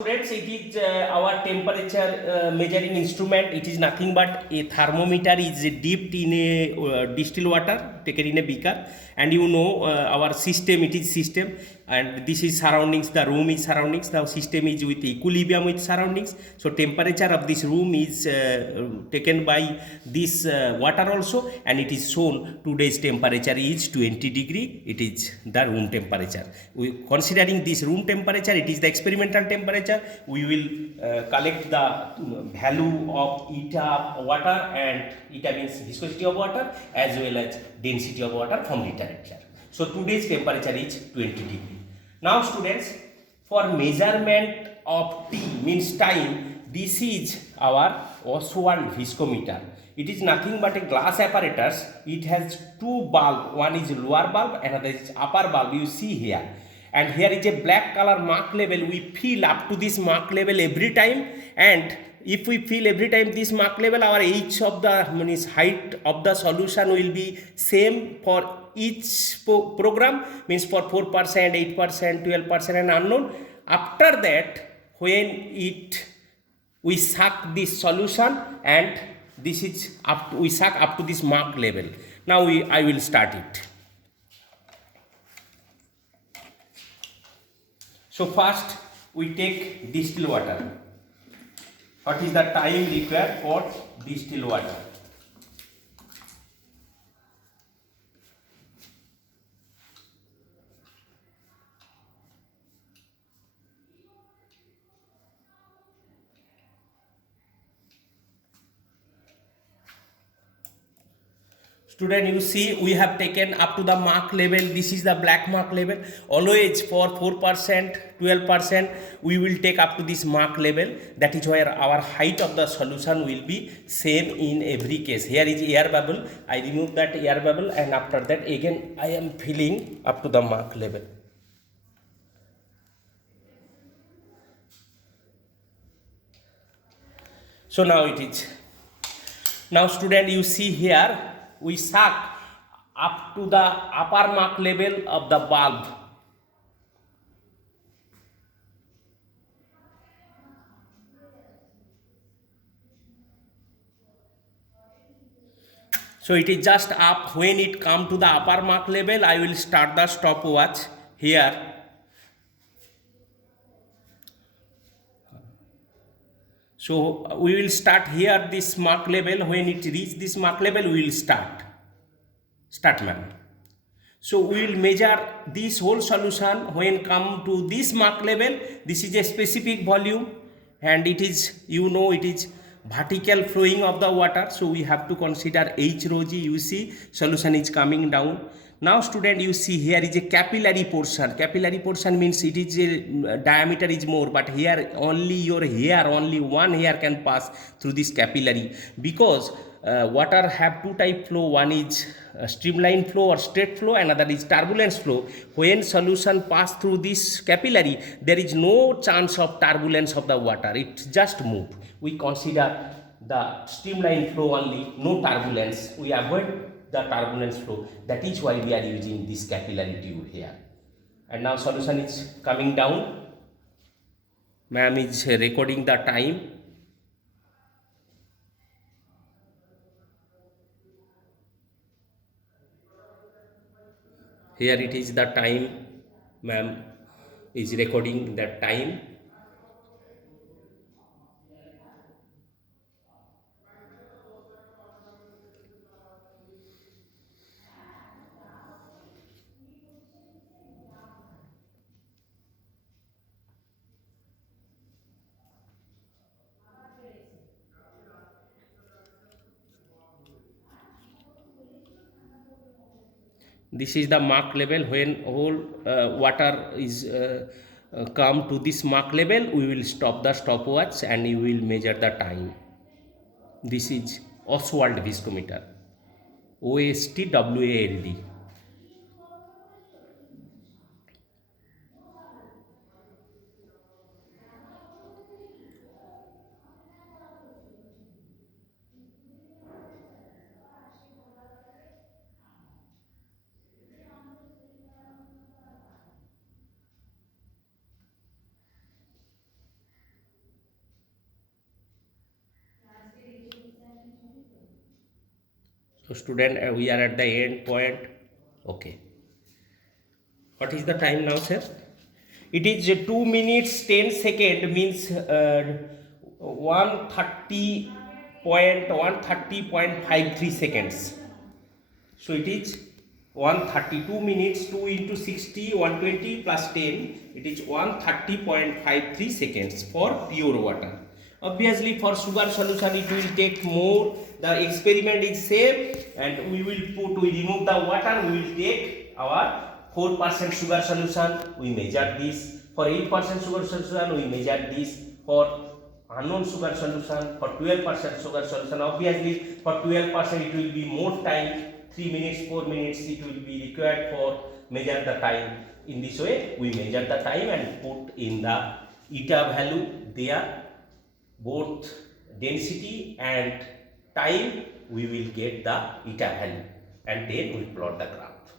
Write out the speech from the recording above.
Students, it is our temperature measuring instrument. It is nothing but a thermometer is dipped in a distilled water taken in a beaker, and our system, it is system, and this is surroundings, the room is surroundings, the system is with equilibrium with surroundings. So temperature of this room is taken by this water also, and it is shown today's temperature is 20 degree. It is the room temperature. We considering this room temperature, it is the experimental temperature. We will collect the value of eta water, and eta means viscosity of water as well as density of water from literature. So today's temperature is 20 degree. Now students, for measurement of T means time, this is our Oswald viscometer. It is nothing but a glass apparatus. It has two bulbs. One is lower bulb, another is upper bulb. You see here. And here is a black color mark level. We fill up to this mark level every time, and if we fill every time this mark level, our each of the means height of the solution will be same for each program, means for 4%, 8%, 12% and unknown. After that, when we suck this solution, and this is up to, we suck up to this mark level. Now I will start it. So first we take distilled water. What is the time required for distilled water? Student, you see we have taken up to the mark level. This is the black mark level. Always for 4%, 12%, we will take up to this mark level. That is where our height of the solution will be same in every case. Here is air bubble. I remove that air bubble, and after that again I am filling up to the mark level. So now it is. Now student, you see here we suck up to the upper mark level of the bulb. So it is just up. When it come to the upper mark level, I will start the stopwatch here. So we will start here this mark level. When it reach this mark level, we will start ma'am. So we will measure this whole solution. When come to this mark level, this is a specific volume, and it is, it is vertical flowing of the water. So we have to consider H rho g. You see solution is coming down. Now student, you see here is a capillary portion. Capillary portion means it is a diameter is more, but here only your hair, only one hair can pass through this capillary, because water have two type flow. One is streamline flow or straight flow, another is turbulence flow. When solution pass through this capillary, there is no chance of turbulence of the water. It just move. We consider the streamline flow only, no turbulence. We avoid the turbulence flow. That is why we are using this capillary tube here. And now solution is coming down. Ma'am is recording the time. Here it is the time. Ma'am is recording the time. This is the mark level. When whole water is come to this mark level, we will stop the stopwatch and we will measure the time. This is Oswald viscometer, OSTWALD. So student, we are at the end point. Okay. What is the time now, sir? It is 2 minutes 10 second, means 130.53 seconds. So it is 132 minutes, 2 into 60, 120 plus 10, it is 130.53 seconds for pure water. Obviously for sugar solution it will take more. The experiment is same, and we remove the water, we will take our 4% sugar solution, we measure this. For 8% sugar solution, we measure this. For unknown sugar solution, for 12% sugar solution, obviously for 12% it will be more time, 3 minutes, 4 minutes it will be required for measure the time. In this way we measure the time and put in the eta value there, both density and time, we will get the eta value, and then we plot the graph.